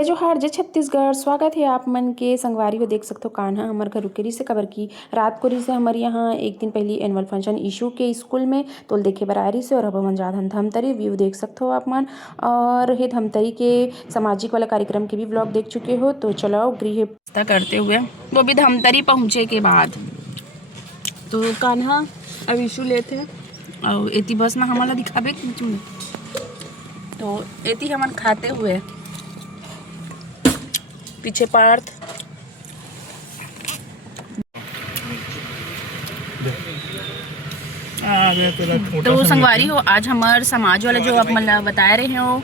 जय जोहार जय छत्तीसगढ़। स्वागत है आप मन के संगवारी को। देख सकते हो कान्हा हमार घर रुकेरी से कबर की रात को रही से हमारे यहाँ एक दिन पहले एनुअल फंक्शन इशू के स्कूल में तो देखे बर आ रही से। और अब हम जा धमतरी व्यू देख सकते हो आप मन। और ये धमतरी के सामाजिक वाला कार्यक्रम के भी ब्लॉग देख चुके हो तो चलो गृह करते हुए वो भी धमतरी पहुँचे के बाद तो कान्हा अब इशू लेते और एती बस ना हमारा दिखाबे तो एती हमन खाते हुए पीछे पार्थ तो संगवारी हो। आज हमारे समाज वाला जो आप मतलब बता रहे हो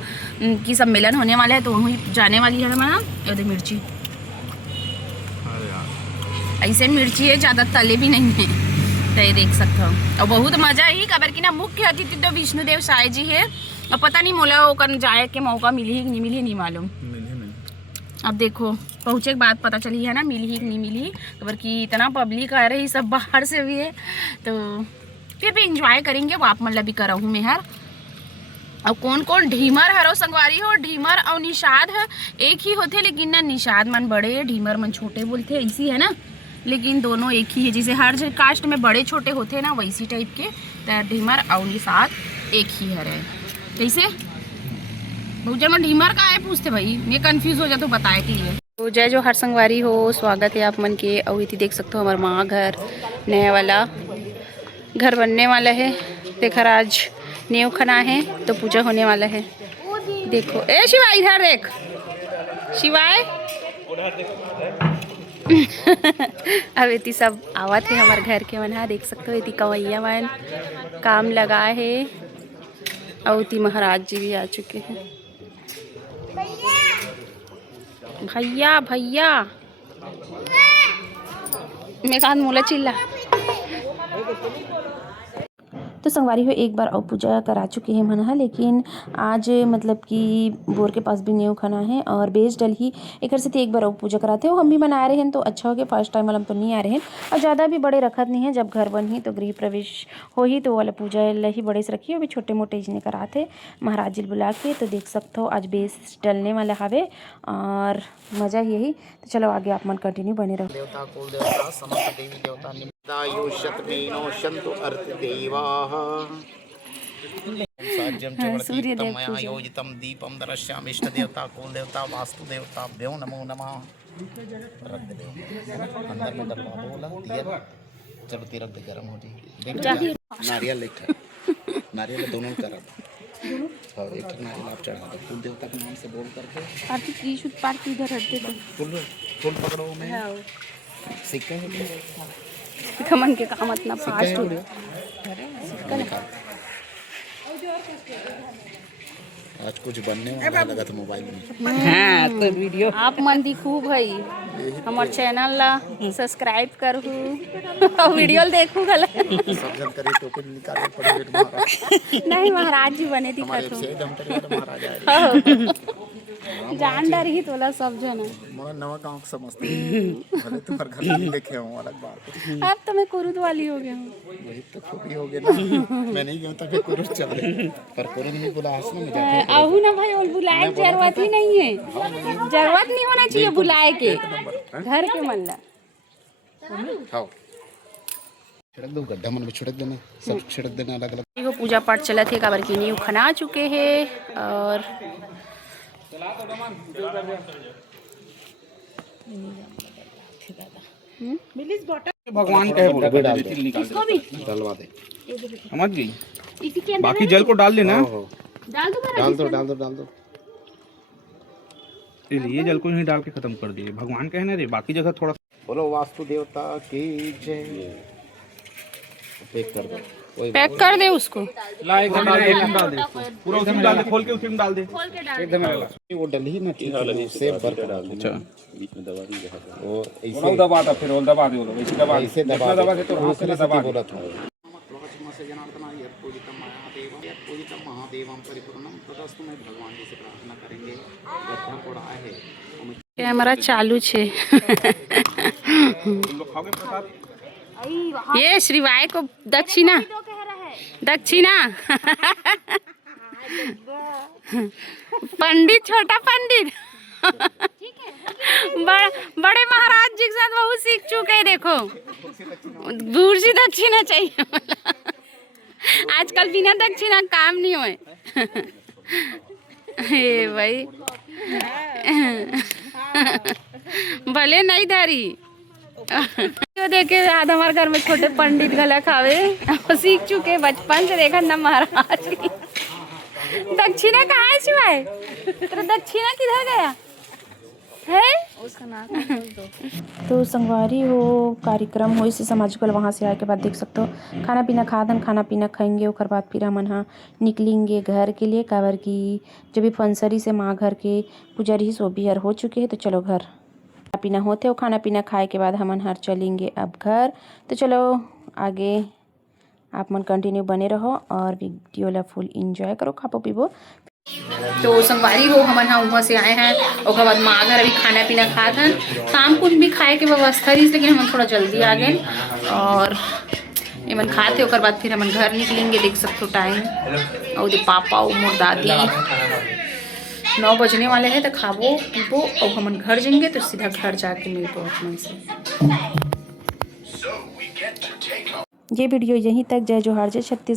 कि सम्मेलन होने वाला है तो वहीं जाने वाली है हमारा। ये मिर्ची ऐसे मिर्ची है, ज़्यादा तले भी नहीं है तो ये देख सकते हो। और बहुत मजा ही खबर की ना मुख्य अतिथि तो विष्णुदेव साय जी है। और पता नहीं मोला ओकर जाए के मौका मिली कि नहीं मिली नहीं मालूम। अब देखो पहुँचे के बाद पता चली है ना मिली ही कि नहीं मिली। खबर की इतना पब्लिक आ रही सब बाहर से भी है तो फिर भी इंजॉय करेंगे। वो आप मतलब भी कर हूँ मैं हर। और कौन कौन ढीमर हरो संगवारी हो। ढीमर और निषाद है एक ही होते लेकिन ना निषाद मन बड़े ढीमर मन छोटे बोलते ऐसी है ना। लेकिन दोनों एक ही है, जैसे हर कास्ट में बड़े छोटे होते हैं ना वैसी टाइप के। तो ढीमर और निषाद एक ही है कैसे। बहुत जन ढीमर का है पूछते भाई, मैं कंफ्यूज हो जाता तो बताए के लिए। तो जय जो हर संगवारी हो, स्वागत है आप मन के। और इति देख सकते हो हमारे माँ घर नया वाला घर बनने वाला है। देखकर आज नींव खना है तो पूजा होने वाला है। देखो ए शिवाय इधर देख शिवाय अब इति सब आवत है हमारे घर के मन। देख सकते हो इति कवैया मन काम लगा है। और इति महाराज जी भी आ चुके हैं। भैया भैया मैं कहा मोला चिल्ला। तो संगवारी हो एक बार और पूजा करा चुके हैं मन। लेकिन आज मतलब कि बोर के पास भी नींव खाना है और बेस डल ही एक से एक बार और पूजा कराते हो। हम भी मना रहे हैं तो अच्छा हो गया। फर्स्ट टाइम वाला हम तो नहीं आ रहे हैं और ज़्यादा भी बड़े रखत नहीं है। जब घर बन ही तो गृह प्रवेश हो ही तो वाला पूजा ही बड़े से रखिए। अभी छोटे मोटे इसने कराते महाराज जी बुला के। तो देख सकते हो आज बेस डलने वाला हवे और मज़ा यही। तो चलो आगे आप मन कंटिन्यू बने रहो। देवता कुल देवता समस्त देवी देवता निमित्तायुष्यत्मेनो शन्तु अर्तिदेवाः। साज्यं च वर्तितं मया योजितं दीपं दर्शयामि। इष्ट देवता कुल देवता वास्तु देवताभ्यो नमो नमः। रख दे अंदर में डलवा दो वाला दिया चलती रख दे गरम हो जाएगी। नारियल लेकर नारियल दोनों करा और एक नारियल आप चढ़ा दो कुल देवता के नाम से बोल करके। आरती की शुद्ध पार्टी इधर हटते तो फूल पकड़ो में सिक्का है कमन के काम इतना फास्ट हो आज कुछ बनने वाला लगा था मोबाइल में। हाँ तो वीडियो आप मन दिखू भाई हमारे चैनल ला सब्सक्राइब करू और वीडियो देखू गला सब जन करे तो कुछ निकाल पड़े नहीं महाराज जी बने दिखत हो महाराज जान डर ही तोला सब जन मोला नवा गांव समझते भले तुम्हारे घर नहीं देखे हूं अलग बात। अब तो मैं कुरुद वाली हो गया हूँ। वही तो खूबी हो गया ना। मैं नहीं गया तब कुरुद चल रहे पर कुरुद नहीं बुला हंसना में जाके आहू ना भाई और बुलाए जरूरत ही नहीं है। जरूरत नहीं होना चाहिए बुलाए के घर के मन ला खाओ छिड़क दो गड्ढा मन में छिड़क देना सब छिड़क देना अलग अलग। देखो पूजा पाठ चला थे काबर की नींव खना चुके हैं और भगवान का है डाल दे डलवा दे समझ गई। बाकी जल को डाल देना डाल दो ये जल को नहीं डाल के खत्म कर दिए। भगवान का है ना रे बाकी जगह थोड़ा बोलो वास्तु देवता की जय। पैक कर दे उसको। ला एक डाल दे डाल दे पूरा उसी में डाल दे खोल के उसी में डाल दे एकदम वो डल ही ना से भर के डाल दे। अच्छा बीच में दबा दी वो ऐसे दबा था फिर वो दबा दे वो ऐसे दबा ऐसे दबा के तो हाथ से दबा बोला था। पूजितम महादेवम परिपूर्णम तदस्तु में भगवान जी से प्रार्थना करेंगे। गड्ढा कोड़ा है कैमरा चालू छे। ये श्रीवाय को दक्षिणा पंडित छोटा पंडित बड़े महाराज जी के साथ बहुत सीख चुके हैं। देखो दूरसी दक्षिणा चाहिए आजकल बिना दक्षिणा काम नहीं होए। हे भाई भले नहीं धारी देखे आज हमारे घर में छोटे पंडित गला खावे सीख चुके बचपन से। देखा ना महाराज की दक्षिणा कहाँ है शिवाय? तेरा दक्षिणा किधर गया है? उसका नाम तो संगवारी हो कार्यक्रम हो इसी सामाजिक वहाँ से आए के बाद देख सकते हो खाना पीना खादन खाना पीना खाएंगे। उसके बाद फिर हम हाँ निकलेंगे घर के लिए काबर की जब भी फंसरी से माँ घर के पुजारी सो बिहर हो चुके हैं। तो चलो घर खाना पीना होते हो खाना पीना खाए के बाद हम हर चलेंगे अब घर। तो चलो आगे आप मन कंटिन्यू बने रहो और वीडियो ला फुल इंजॉय करो खापो पीबो। तो संगवारी हो हम हाँ वहाँ से आए हैं और बाद माँ घर अभी खाना पीना खा था। शाम कुछ भी खाए के व्यवस्था रही लेकिन हम थोड़ा जल्दी आ गए और एमन खाते और बाद फिर हम घर निकलेंगे। देख सकते हो टाइम और दे पापा और मोर दादी 9 बजने वाले हैं। तो खाबो पीबो और हम घर जाएंगे तो सीधा घर जाके मिलबो अपन से। ये वीडियो यहीं तक। जय जोहार जय छत्तीसगढ़।